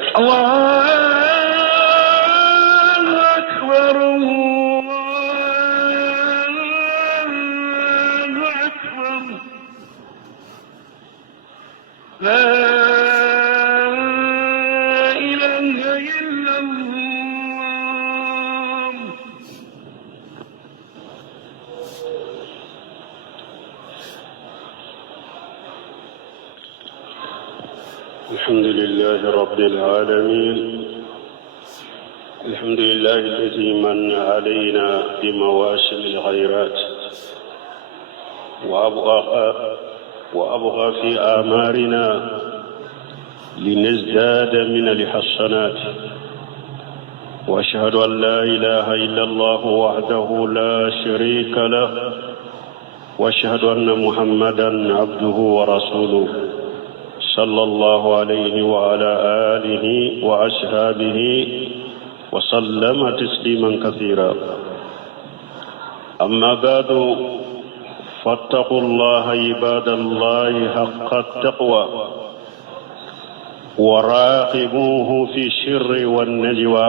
الله أكبر الله أكبر لا إله إلا الله. الحمد لله رب العالمين. الحمد لله الذي من علينا بمواسم الخيرات وأبغى في آمارنا لنزداد من الحسنات. وأشهد أن لا إله إلا الله وحده لا شريك له، وأشهد أن محمدا عبده ورسوله صلى الله عليه وعلى آله وأصحابه وسلم تسليما كثيرا. أما بعد، فاتقوا الله عباد الله حق التقوى، وراقبوه في السر والنجوى،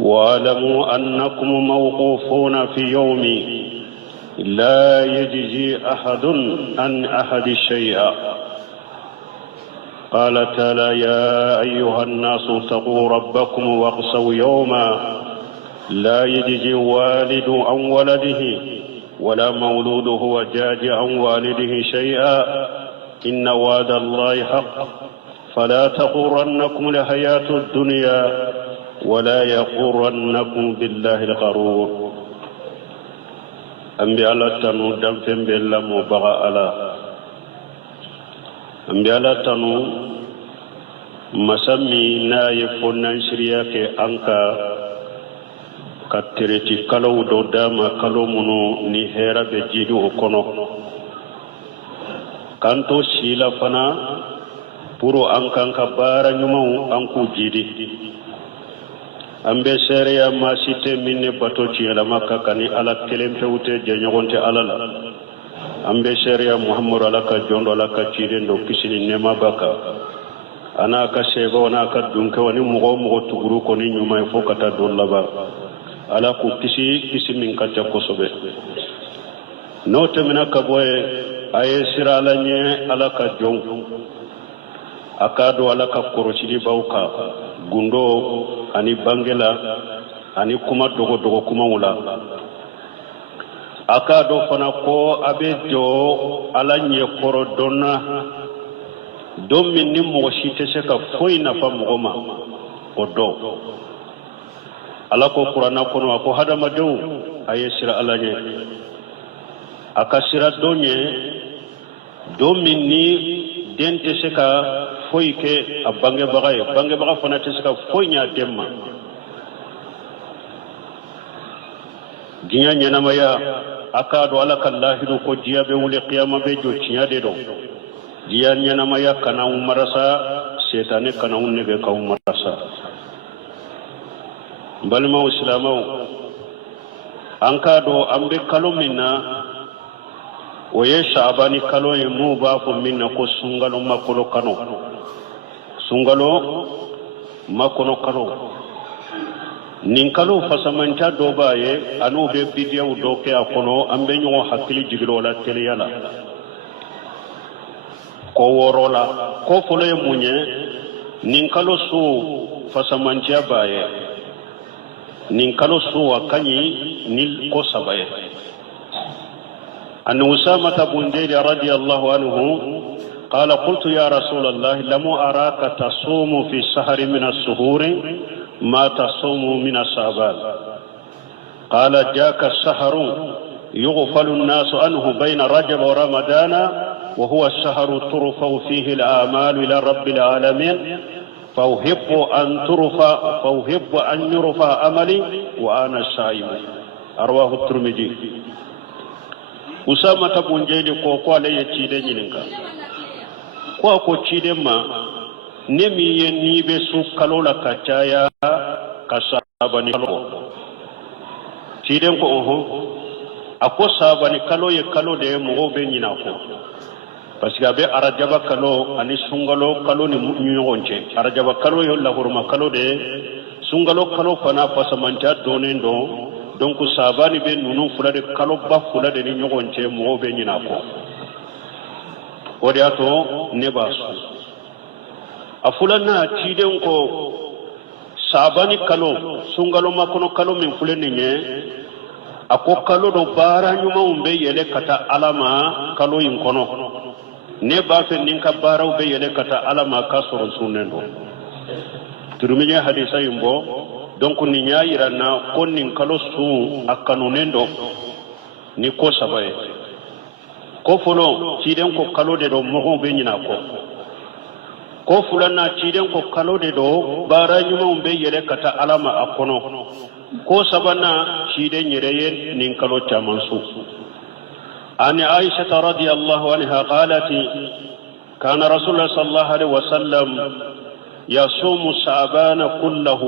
واعلموا أنكم موقوفون في يوم لا يجزي أحد عن أحد شيئا. قال تعالى: يا أيها الناس اتقوا ربكم واخشوا يوما لا يجزي والد عن ولده ولا مولود هو جاز عن والده شيئا، إن وعد الله حق، فلا تغرنكم الحياة الدنيا ولا يغرنكم بالله الغرور. أنبياء الله تنو دمتم بالله مبغى الله أنبياء تنو مسمي نايف ننشريك أنك كترتي كلو دودام كلو منو نهيرا بجيدو كنو كانتو شيلا فنا puro anka bara nyumau anku jidi ambe seria masite minne bato ci ala makka kani ala kelempe wute jenyogonte alala ambe seria muhammad alaka jondo alaka cide ndo kisini nema baka ana ka sego na ka dunke woni mugo tuguru ko ni nyuma fo kata dolla ba ala ku kisi min kata kosobe no temina ka boye aye sirala nye ala ka jong akado ala ka korochidi bauka gundo ani bangela ani kuma dogo kuma wula akado fana ko abejo ala nye koro donna don min ni mɔgɔ si tɛ se ka foyi nafa mɔgɔ ma o dɔn. ala ko kuranna kɔnɔ a ko hadamadenw a ye sira ala ɲɛ, a ka sira dɔ ɲɛ don min ni den tɛ se ka foyi kɛ a bangebaga ye, bangebaga fana tɛ se ka foyi ɲɛ a den ma. diɲɛ ɲɛnamaya a k'a dɔn ala ka lahidu ko diɲɛ bɛ wuli kiyama bɛ jɔ tiɲɛ de dɔn. diya ɲɛnamaya kana marasa setane kana nege ka marasa. balimaw silamaw, an k'a dɔn an bɛ kalo min na o ye Saabani kalo ye, mun b'a fɔ min na ko sunkalo makɔnɔ kalo. sunkalo makɔnɔ kalo nin kalo fasamanta dɔ b'a ye an'u bɛ bidiyaw dɔ kɛ a kɔnɔ, an bɛ ɲɔgɔn hakili jigin o la teliya la. ko wɔɔrɔ la ko fɔlɔ ye mun ye? nin kalo su fasamanciya b'a ye, nin kalo su a ka ɲi ni ko saba ye. an usamata bun zaid radiyallahu anhu قال قلت يا رسول الله لم أراك تصوم في الشهر من الشهور ما تصوم من شعبان. قال جاك الشهر يغفل الناس عنه بين رجب ورمضان وهو الشهر ترفع فيه الآمال إلى رب العالمين فأحب أن يرفع أملي وأنا صائم. رواه الترمذي. أسامة بن زيد قال يتشيدني ko ciden ma ne mi ye ni be su kalo la ka caya ka sabani kalo ciden ko a ko sabani kalo ye kalo de mo be nyina ko parce que abe arajaba kalo ani sungalo kalo ni nyonche arajaba kalo yo la hurma kalo de sungalo kalo fana pasamanta donen do donc sabani be nunu fula de kalo ba fula de ni nyonche mo be nyina ko odiato ne basu afula na ciden ko sabani kalo sungalo makono kalo min fule ninye ako kalo do bara nyuma umbe yele kata alama kalo yin kono ne ba fe ninka bara ube yele kata alama ka soro sunendo turuminya hadisa yimbo donc ni nyaayira na ko nin kalo su akanunendo ni ko sabaye ko folo ciden ko kalo de do mo be nyina ko fulana ciden ko kalo de do bara nyuma umbe yele kata alama akono ko sabana ciden yereye nin kalo chamansu عن عائشة رضي الله عنها قالت كان رسول الله صلى الله عليه وسلم يصوم شعبان كله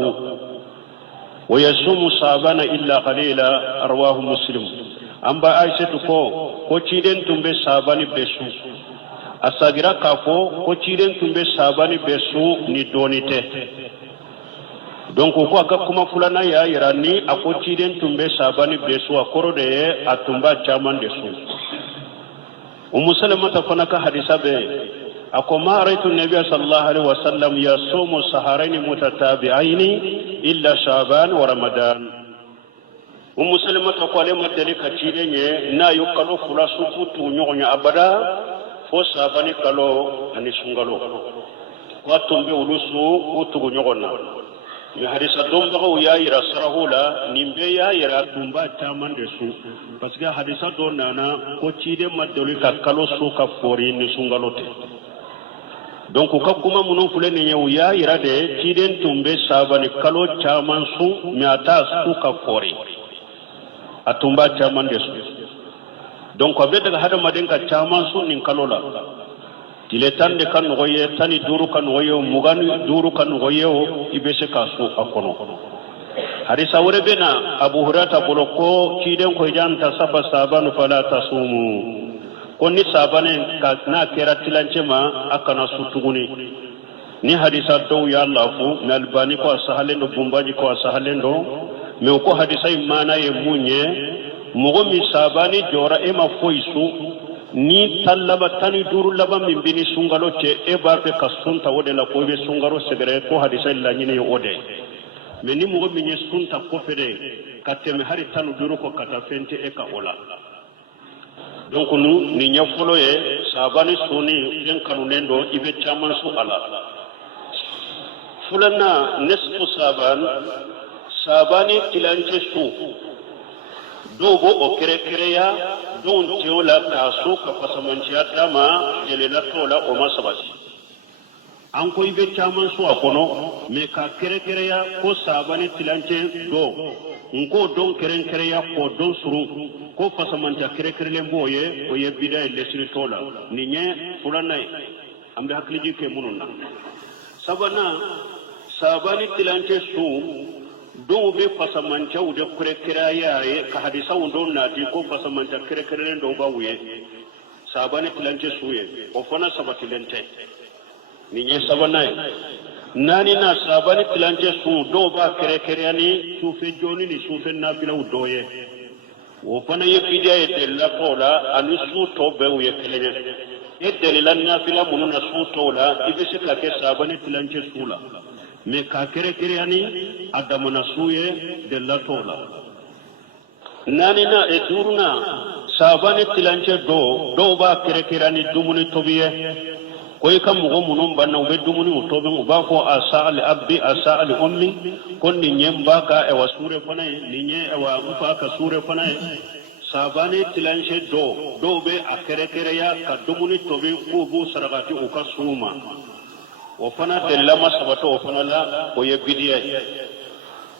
ويصوم شعبان إلا قليلا رواه مسلم أما عائشة ko ciden tumbe sabani besu asagira kafo ko ciden tumbe sabani besu ni donite donc ko aka kuma fulana ya irani ako ciden tumbe sabani besu akoro de atumba chaman desu umusalama tafanaka hadisa be ako ma raitu nabiy sallallahu alaihi wasallam yasumu saharain mutatabi'ain illa shaban wa ramadan umusalama takwale madali kacidenye na yukalo fula sukutu nyonya abada fo sabani kalo ani sungalo ko tumbe ulusu utu nyogona mi hadisa domba ko ya ira sarahula nimbe ya ira tumba taman desu parce que hadisa do nana ko cide madoli ka kalo su ka fori ni sungalote donc ka kuma munun fule ne ya ira de ciden tumbe sabani kalo taman su mi ata su ka fori atumba taman desu donc abe daga hada maden ka taman su nin kalo la tile tan de kan goye tani duru kan goye mugani duru kan goye ibese kasu akono hadisa wore bena abu hurata boloko kiden ko janta saba sabanu fala tasumu konni sabane ka na kera tilanchema akana sutuguni ni hadisa do ya lafu na albani ko sahalendo bumbaji ko sahalendo me ko hadisa imana ye munye mugo mi sabani jora ema foisu ni talaba tani duru laba min bini sungalo ce e ba fe kasunta wode la ko be sungaro segere ko hadisa la nyine yo ode me ni mugo min sunta ko fede kateme hari tanu duru ko kata fente e ka ola donc nu ni nyafolo ye sabani suni en kanu nendo ibe chaman su ala fulana nisfu sabani tilanje su dogo o kere ya don teola kaso ka fasamanci dama yelela tola o masabati an ko ibe chaman su akono me ka kere ya ko sabani tilance do nko don kere ya ko don suru ko fasamanci kere le boye o ye bidai lesri tola ninye fulanai ambe hakliji ke mununa sabana sabani tilance su don be fasamanta ude kira yaye ka hadisa wondon nati ko fasamanta kire ndo ba wuye sabane plante suye o fana sabati lente ni nye sabana nani na sabane plante su do ba kire ni sufe joni ni sufe na bila udoye o fana ye bidiya de la kola anu su to be wuye kelenya e dalilan na fila mununa su to la ibese ka ke sabane plante sula me ka kere ani adamana suye de la tola nani na eturna sabane tilance do ba kere ani dumuni tobiye koy kam mo munum banna be dumuni utobe mo ba ko asa al abdi asa al ummi konni nyemba ka e wasure fana ni nye e wa ufa ka sure fana sabane tilance do be akere ya ka dumuni tobe ko bu saragati o ka suma o fana della sabato o fana la o ye bidiya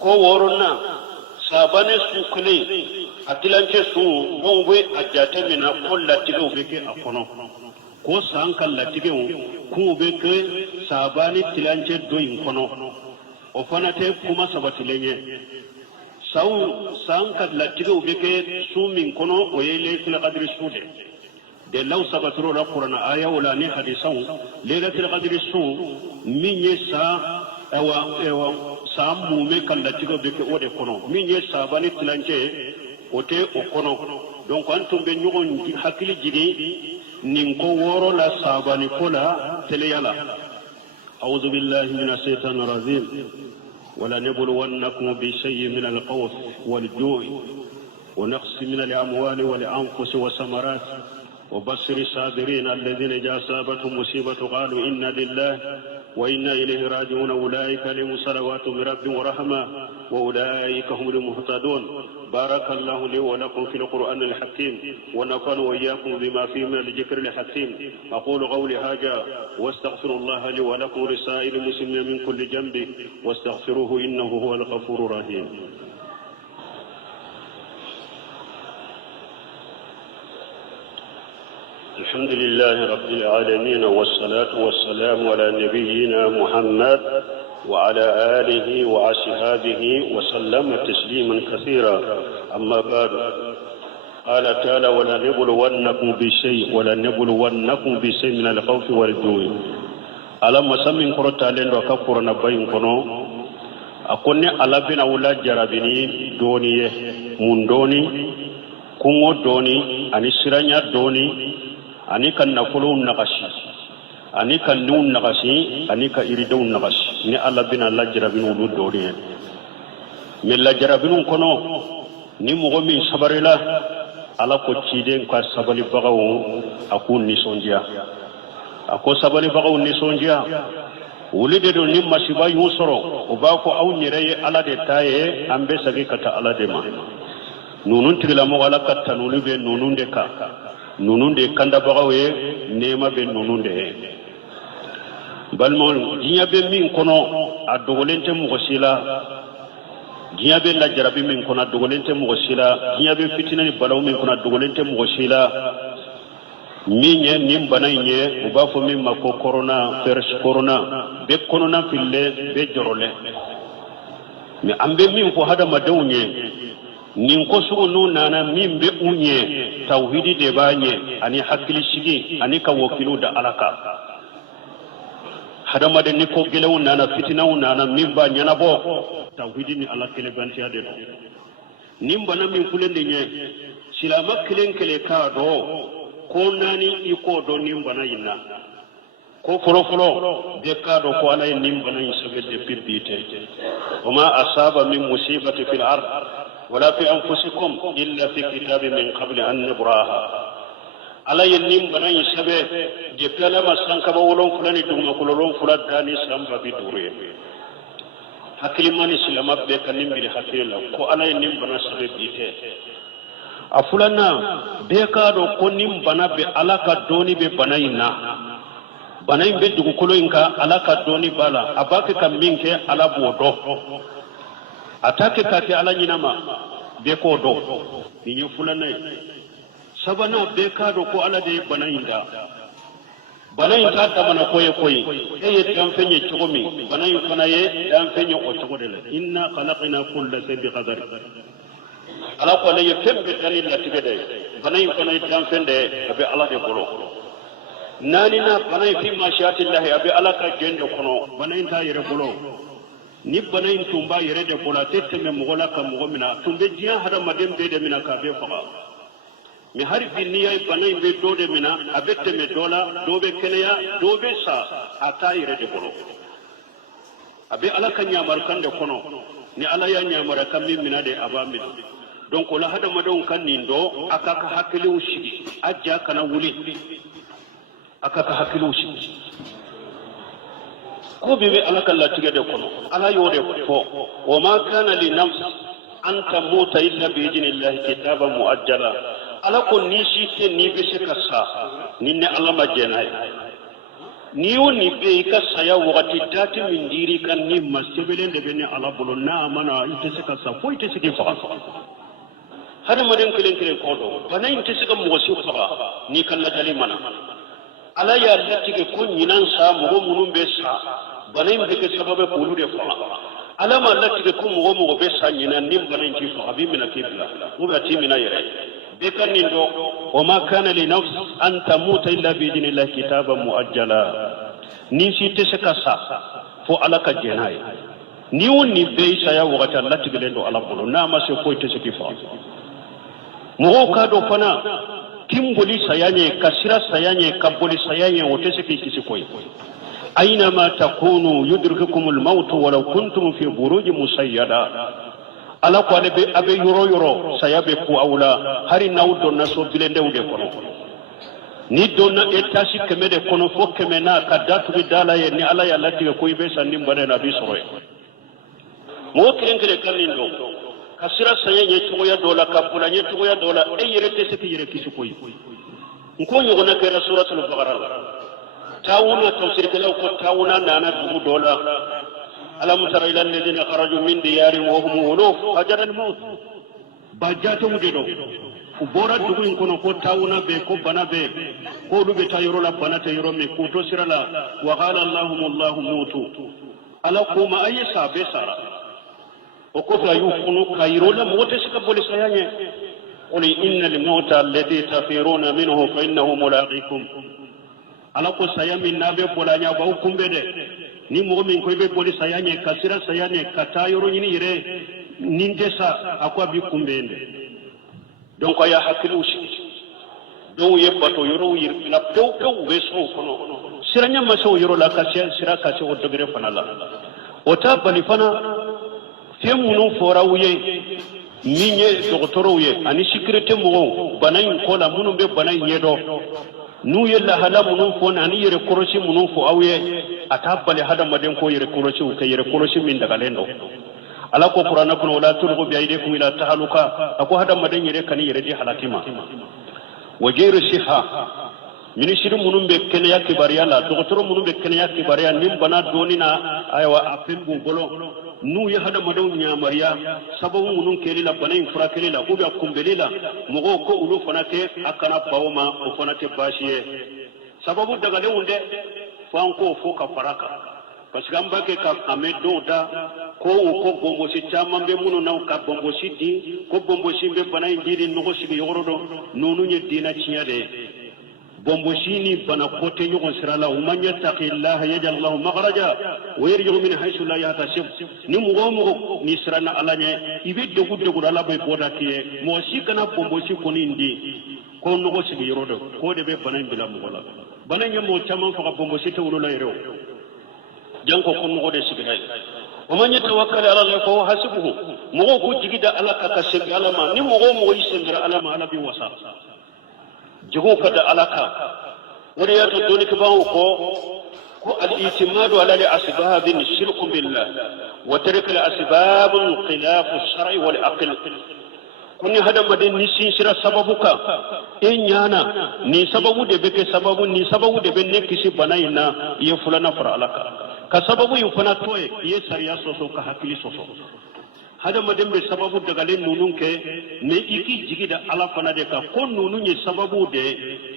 ko woronna sabane su kule atilance su mo we ajate mina ko latigo be ke akono ko sankal latigo ko be ke sabane tilance do in kono o fana te kuma sabati lenye sankal latigo be ke su min kono o ye le kula qadri sude de law sabatro la qur'ana aya wala ni hadisan lailatul qadri su min yesa ewa samu me kala tigo be ko de kono min yesa bani tilanje ote o kono donc antum be nyugon hakili jidi nin ko woro la sabani kola tele yala a'udhu billahi minash shaitanir rajim wala nabluwannakum bi shay'in min al-khawf wal-ju'i wa naqsin min al-amwali wal-anfusi was-samarat وبشر الصابرين الذين إذا أصابتهم مصيبة قالوا إنا لله وإنا إليه راجعون أولئك لهم صلوات من ربهم ورحمة وأولئك هم المهتدون بارك الله لي ولكم في القرآن الحكيم ونفعل وإياكم بما فيه من الذكر الحكيم أقول قولي هذا واستغفر الله لي ولكم لسائر المسلمين من كل جنب واستغفروه إنه هو الغفور الرحيم. الحمد لله رب العالمين والصلاة والسلام على نبينا محمد وعلى آله وأصحابه وسلم تسليما كثيرا أما بعد قال تعالى ولا نبلونكم بشيء من الخوف والجوع ألم سمين قرطة لين وكفر نبين كنو أكوني ألا بنا ولا جرابني دوني من دوني كونغو دوني أني سرانيا دوني ani kan nakulun naqashi ani kan nun naqashi ani ka iridun naqashi ni alla bina la jarabinu lu doriye mi la jarabinu kono ni mo min sabarila ala ko ciden ka sabali bagawo akun ni sondia ako sabali bagawo ni sondia wulide do ni masiba yusoro o ba ko aw nyire ala de taye ambe sagi kata ala de ma nunun tigla mo ala katta nunu be nunun de ka nunun de kanda bagawe nema be nunun de balmon dinya be min kono adogolente mo gosila dinya be la jarabi min kono adogolente mo gosila dinya be fitina ni balaw min kono adogolente mo gosila minye nim bananye uba fo min mako corona corona be kono na fille be jorole mi ambe min ko hada madawnye nin ko sugu nu nana min be unye tauhidi de banye ani hakili shigi ani ka wakilu da alaka hada maden ni ko gelewu nana fitina nana min ba nyana bo tauhidi ni ala kele bantiya de nin bana min kulende nye silama kilen kele ka do ko nani iko do nin bana yinna ko folo de ka do ko ala nin bana yisabe de pipite wama asaba min musibati fil ard ولا في أنفسكم إلا في كتاب من قبل أن نبراها على ينم بني سبه جبلا ما سانك بولون فلان دوما كلون فلان داني سامبا بدوري hakili mani silama be kanim bi hakila ko ala nim bana sabe bite afulana be ka do ko nim bana be alaka doni be bana ina bana be dugu kolo inka alaka doni bala abake kam minke ala bodo atake kati ala nyinama be ko do ni fulana sabana be ka do ko ala de bana inda bana inta ta bana koye e tan fenye chogomi bana yu kana ye tan fenye o chogodele inna khalaqna kulla shay'in bi qadar ala ko le yefbe tan illa tigede bana yu kana tan fende be ala de bolo nani na bana fi mashiyati llahi abi ala ka jendo kono bana inta yere bolo ni bana in tumba yere de bola tette me mogola ka mogomina tumbe jiya hada madem be de mina ka be faga mi hari binniya bana in be do de mina abette me dola do be keleya do be sa ata yere de bolo abe ala ka nyamar kan de kono ni ala ya nyamar kan min mina de abamina donc la hada madon kan ni ndo aka ka hakilu shigi ajja kana wuli aka ka hakilu shigi ko bebe ala kala tige de kono ala yode fo wa ma kana li nafs an tamuta illa bi idnillahi kitaban muajjala ala ko ni shite ni be shekasa ninne ala majenay ni woni be ka saya wakati dati min diri kan ni masebelen de bene ala bolo na mana ite shekasa fo ite shike fa hada maden kelen ko do bana ite shika mo shi fa ni kala jali mana ala ya latige ko nyinan sa mo munum be sa banayin be ke sababe kulu de fa ala ma latige ko mo be sa nyinan nim banayin ci fa abi mina kibla mo be ti mina yere بكنندو وما كان لنفس أن تموت إلا بإذن الله كتابا مؤجلا نيسي تسكسا فو على كجناي نيوني بيسا يا وغتا لا تبلندو على بلو ناما سيكوي تسكفا مغو كادو فنا كمبولي سياني كسرا سياني كبولي سياني وتسكي كسكوي أينما تكونوا يدرككم الموت ولو كنتم في بروج مسيدا ala ko abe yoro saya be ku awla hari nawdo na so bilende ude kono ni donna etasi kemede kono fo kemena kadatu bi dala ye ni ala ya lati ko ibe sanni mbane na bi soroy mo kiren kire kalindo kasira saya ye tugo ya dola kapula ye tugo ya dola e yere tese ki yere kisu koy nko nyogo na kera suratul baqara tawuna tafsir kala ko tawuna nana dugu dola ألم تر إلى الذين خرجوا من ديارهم وهم ألوف حجر الموت بجاتهم جدو وبورا دغو يكونوا كو تاونا بي كو بنا بي كودو بي تايرو لا بنا تايرو مي كوتو سيرلا وقال اللهم الله موتوا ألا كوما أي سابي سارا وكفلا يفونو كايرو لا موتس كبولي سياني قل إن الموت الذي تفيرون منه فإنه ملاقيكم ألا كو سيامي نابي بولانيا باوكم بده ni mogo min koy be boli sayanye kasira sayanye katayoro nyini yire nindesa akwa bi kumbende donc ya hakilushi do ye bato yoro yir la pew be so kono siranya maso yoro la kasya sira kasya o dogere fanala o ta bali fana femunu fora uye minye doktoro uye ani sécurité mogo banayin kola munu be banayin yedo nu yella hala munun fo nani yere korosi munun fo awye atabale hada maden ko yere korosi ko yere korosi min daga lendo ala ko qur'ana kun wala turqu bi aydikum ila tahaluka ako hada maden yere kan yere di halakima wajiru siha ministre munun be kene ya kibariya la docteur munun be kene ya kibariya nim bana donina aywa afin bu bolo nu ya hada madon nyamariya sababu munun keli la bana infra keli la ubi akumbeli la mugo ko ulu fanake akana bawma o fanake bashiye sababu daga le unde fanko fo ka faraka parce que ambake ka amedo da ko bombo si chama be munu na ka bombo si di ko bombo si be bana indiri no si yorodo nonu nye dina chiade bombo sini bana kote nyogon sirala umman yattaqillaha yaj'al lahu makhraja wa yarju min haythu la yahtasib ni mugo ni sirana alanye ibe dogu ala bay boda kiye mo sikana bombo si konindi ko no si yorodo ko de be bana bila mugola bana nyamo chama fa bombo si tawlo la yero janko ko no de siginay ومن يتوكل على الله فهو حسبه mugo ko jigida ala ka kasebi alama ni mugo isembira alama ala bi wasa جهو فد علاقة وليات الدنيا كو الاعتماد على الأسباب الشرك بالله وترك الأسباب خلاف الشرع والعقل كوني هذا مدين نسين سرا سببك إن يانا ني سببو دي بك سببو ني سببو دي بني كسي بناينا يفلنا فرعلك كسببو يفنا توي يسريا سوسو كحكلي سوسو hada madem be sababu daga len nunun ke me iki jigida ala fana de ka kon nunun ye sababu de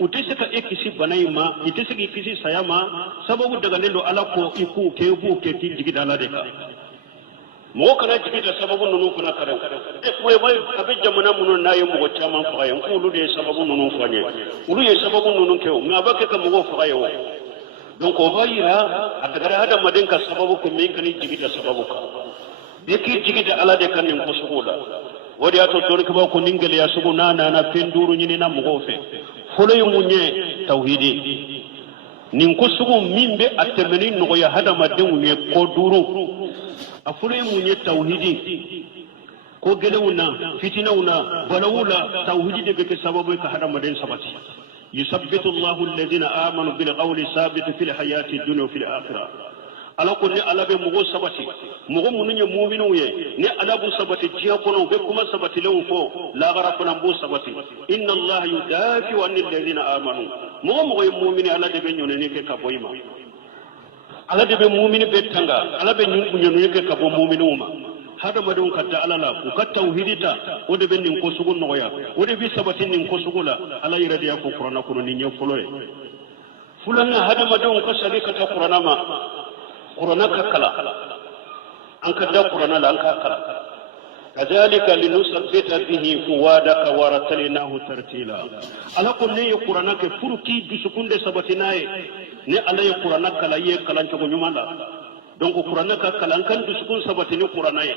utese ka ekisi banayma itese ki kisi sayama sababu daga len do ala ko iku ke bu ke ti jigida ala de ka mo kana jigida sababu nunun fana kare e ko e mai abe jamana munun nayi mo chama fa yan ko lu de sababu nunun fanye ulu ye sababu nunun ke ma ba ke ka mo fa yo donc o bayira atagara hada maden ka sababu ko me kani jigida sababu ka biki jigida ala de kan ko sugula wodi ato to ko ko ningale ya sugu na penduru nyini na mugofe folo yumunye tauhidi nin ko sugu mimbe atemeni no ya hada maden ye ko duru afolo yumunye tauhidi ko gelewuna fitinawuna balawula tauhidi de beke sababu ka hada maden sabati yusabbitu Allahu alladhina amanu bil qawli sabit fil hayati dunya wa fil akhirah ala ko ni ala be mugo sabati mugo mununye mu'minu ye ni ala bu sabati jiya kono be kuma sabati lew fo la gara fana bu sabati inna Allah yudafi wa anil ladina amanu mugo mu'mini ala de be nyone ni ke ka boyima ala de be mu'mini be tanga ala be nyone ke ka bo mu'minu ma hada madon katta ala la ku katta tauhidita o de be nin ko sugun no ya o de bi sabati nin ko sugula ala yirade ya ko qur'ana ko ni nye fuloye fulana hada madon ko salika ta qur'ana ma qur'ana ka kala an ka da qur'ana la an ka kala كذلك لنثبت به فؤادك ورتلناه ترتيلا على كل يقرأنا كفركي بسكون سبتناي ne ala ye qur'ana kala ye kalan cogo ɲuman la donc qur'ana ka kalan kan dusukun sabati ni qur'ana ye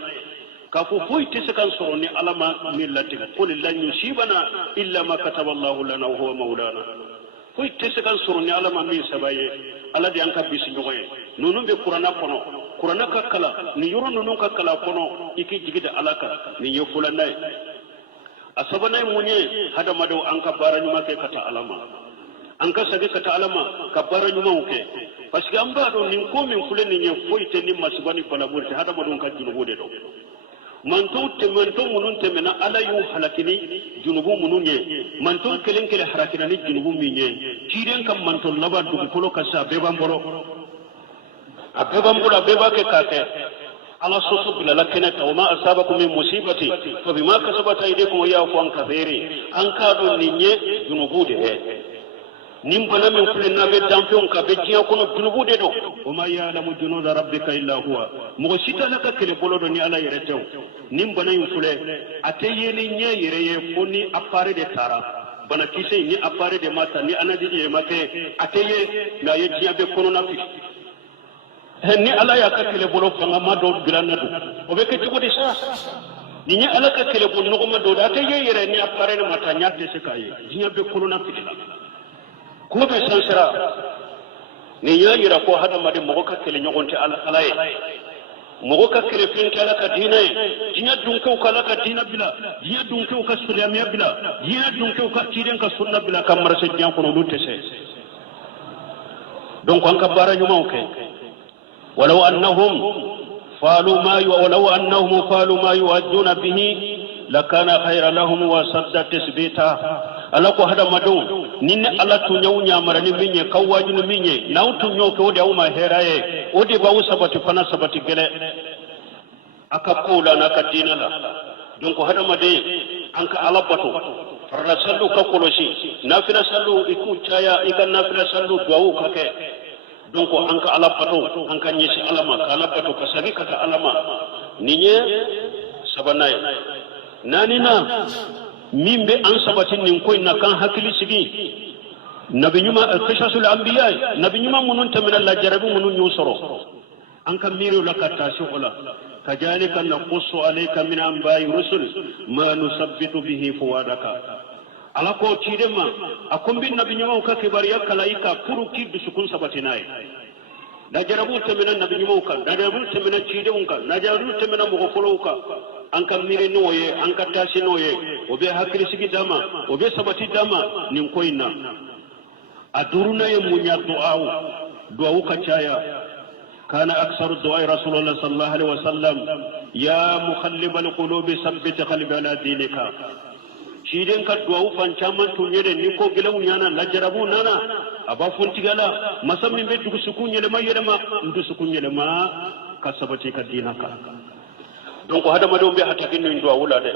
ka fo foyi tɛ se kan sɔrɔ ni ala ma min latigɛ qul lan yusibana illa ma kataba allahu lana wa huwa maulana foyi tɛ se kan sɔrɔ ni ala ma min saba ye ala de an ka bisi ɲɔgɔn ye ninnu bɛ qur'ana kɔnɔ qur'ana ka kala ni yɔrɔ ninnu ka kala kɔnɔ i k'i jigi da ala kan nin ye fulanna ye a sabanan ye mun ye hadamadenw an ka baara ɲuman kɛ ka taa ala ma an ka sagi ka taa ala ma ka baara ɲumanw kɛ parce que an b'a dɔn nin ko min filɛ nin ye foyi tɛ ni masiba ni balamuri tɛ hadamadenw ka junubu de dɔn manto minnu tɛmɛna ala y'u halakini junubu minnu ye manto kelen kelen harakina ni junubu min ye ciden ka manto laban dugukolo ka sa a bɛɛ b'an bolo a bɛɛ b'a kɛ k'a kɛ ala soso bilala kɛnɛ kan wa ma asabakum min musibati fa bima kasabat aydikum wa ya'fu an kathiri an k'a dɔn nin ye junubu de ye nin bana min filɛ n'a bɛ danfɛnw kan a bɛ diɲɛ kɔnɔ junubu de don wa ma ya'lamu junuda rabbika illa huwa mɔgɔ si tɛ ala ka kɛlɛbolo dɔn ni ala yɛrɛ tɛ o nin bana in filɛ a tɛ ye ni ɲɛ yɛrɛ ye fo ni appareil de taara banakisɛ in ni appareil de ma ta ni analyse de ma kɛ a tɛ ye nka a ye diɲɛ bɛɛ kɔnɔna fili ni ala y'a ka kɛlɛbolo fanga ma dɔw dilan na don o bɛ kɛ cogo di sa nin ye ala ka kɛlɛbolo nɔgɔma dɔw de a tɛ ye yɛrɛ ni appareil de ma ta ɲa tɛ se k'a ye diɲɛ bɛɛ kɔnɔna fili la ko bɛ sansira nin y'a yira ko hadamaden mɔgɔ ka kɛlɛ ɲɔgɔn tɛ ala ye mɔgɔ ka kɛlɛ fɛn tɛ ala ka diinɛ ye diɲɛ dunkew ka ala ka diinɛ bila diɲɛ dunkew ka silamɛya bila diɲɛ dunkew ka ciden ka sunna bila ka marase diɲɛ kɔnɔ olu tɛ se donc an ka baara ɲumanw kɛ ولو أنهم فعلوا ما يوعدون به لكان خيرا لهم وصد تثبيتا ala ko hadamadenw ni ne ala tun y'aw ɲamarani min ye k'aw wajulu min ye n'aw tun y'o kɛ o de y'aw ma hɛrɛ ye o de b'aw sabati fana sabati gɛlɛ a ka kow la n'a ka diinɛ la donc hadamaden an ka ala bato farala sallu ka kɔlɔsi nafila sallu i k'u caya i ka nafila sallu duwawu ka kɛ donc an ka ala bato an ka ɲɛsin ala ma ka ala bato ka sagi ka taa ala ma nin ye sabanan ye naaninan min bɛ an sabati nin ko in na kan hakili sigi nabi ɲuman qisasul anbiya nabi ɲuman minnu tɛmɛna lajarabi minnu y'u sɔrɔ an ka miiriw la ka taasi o la kadhalika naqussu alayka min anba'i rusul ma nusabbitu bihi fuadaka ala ko ciden ma a ko n bɛ nabi ɲumanw ka kibaruya kala i ka pour k'i dusukun sabati n'a ye lajarabiw tɛmɛna nabi ɲumanw kan lajarabiw tɛmɛna cidenw kan lajarabiw tɛmɛna mɔgɔ fɔlɔw kan an ka miiri n'o ye an ka taasi n'o ye o bɛ hakilisigi d'a ma o bɛ sabati d'a ma nin ko in na a duurunan ye mun ya duwawu ka caya kana aksaru du'a rasulullah sallallahu alaihi wasallam ya muqallibal qulubi sabbit qalbi ala dinika ciden ka duwawu fan caman tun ye de ni ko gɛlɛnw ɲana lajarabu nana a b'a fɔ tigala masa min bɛ dusukun yɛlɛma dusukun yɛlɛma ka sabati ka diina kan donc hadamadenw bɛ hataki nin duwawu la dɛ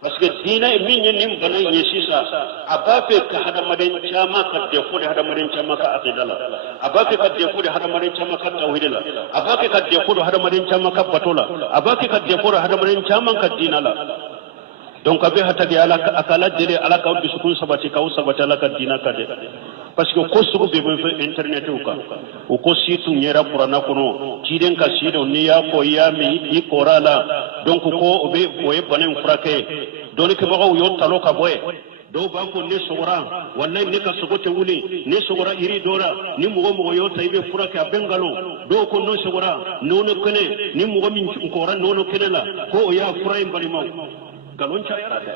parce que diinɛ min ye nin bana in ye sisan a b'a fɛ ka hadamaden caman ka defo de hadamaden caman ka aqida la a b'a fɛ ka defo de hadamaden caman ka tawhid la a b'a fɛ ka defo de hadamaden caman ka bato la a b'a fɛ ka defo de hadamaden caman ka diina la donc a bɛ hataki ala a ka lajɛlen ala ka dusukun sabati k'aw sabati ala ka diina kan dɛ parce que ko sugu bɛɛ bɛ fɛ internetiw kan o ko si tun yɛrɛ kuranna kɔnɔ ciden ka si dɔn n'i y'a fɔ i y'a min i kɔrɔ a la donc ko o ye bana in furakɛ dɔnnikɛbagaw y'o talo ka bɔ yen dɔw b'a fɔ ne sɔgɔra walayi ne ka sogo tɛ wuli ne sɔgɔra yiri dɔ la ni mɔgɔ mɔgɔ y'o ta i bɛ furakɛ a bɛ nkalon dɔw ko n'o sɔgɔra nɔnɔ kɛnɛ ni mɔgɔ min kɔrɔ nɔnɔ kɛnɛ la ko o y'a fura in balimaw nkalon cayara dɛ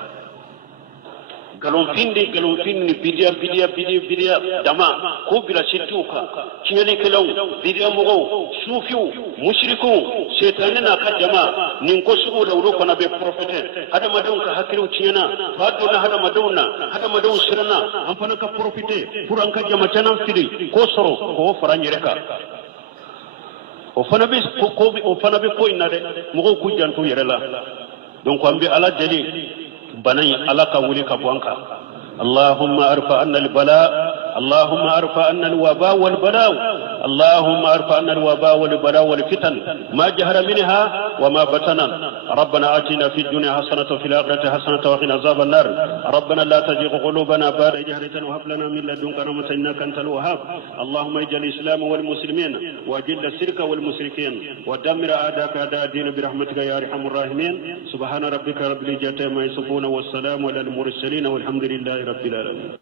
galon findi bidiya dama ko bila sirtiw kan tiɲɛlikɛlaw bidiya mɔgɔw sufiw mushrikuw setani n'a ka jama nin ko sugu la olu fana bɛ profete hadamadenw ka hakiliw tiɲɛna fa donna hadamadenw na hadamadenw siranna an fana ka profite pour an ka jama caman fili ko sɔrɔ k'o fara n yɛrɛ kan o fana bɛ ko in na dɛ mɔgɔw k'u janto yɛrɛ la donc an bɛ ala deli bana in ala ka wuli ka bɔ an kan اللهم ارفع عنا البلاء اللهم ارفع عنا الوباء والبلاء اللهم ارفع عنا الوباء والبلاء والفتن ما جهر منها وما بطن ربنا آتنا في الدنيا حسنة وفي الآخرة حسنة وقنا عذاب النار ربنا لا تزغ قلوبنا بعد إذ هديتنا وهب لنا من لدنك رحمة إنك أنت الوهاب اللهم اجعل الإسلام والمسلمين وأجل الشرك والمشركين ودمر أعداءك أعداء الدين برحمتك يا أرحم الراحمين سبحان ربك رب العزة عما يصفون والسلام على المرسلين والحمد لله رب العالمين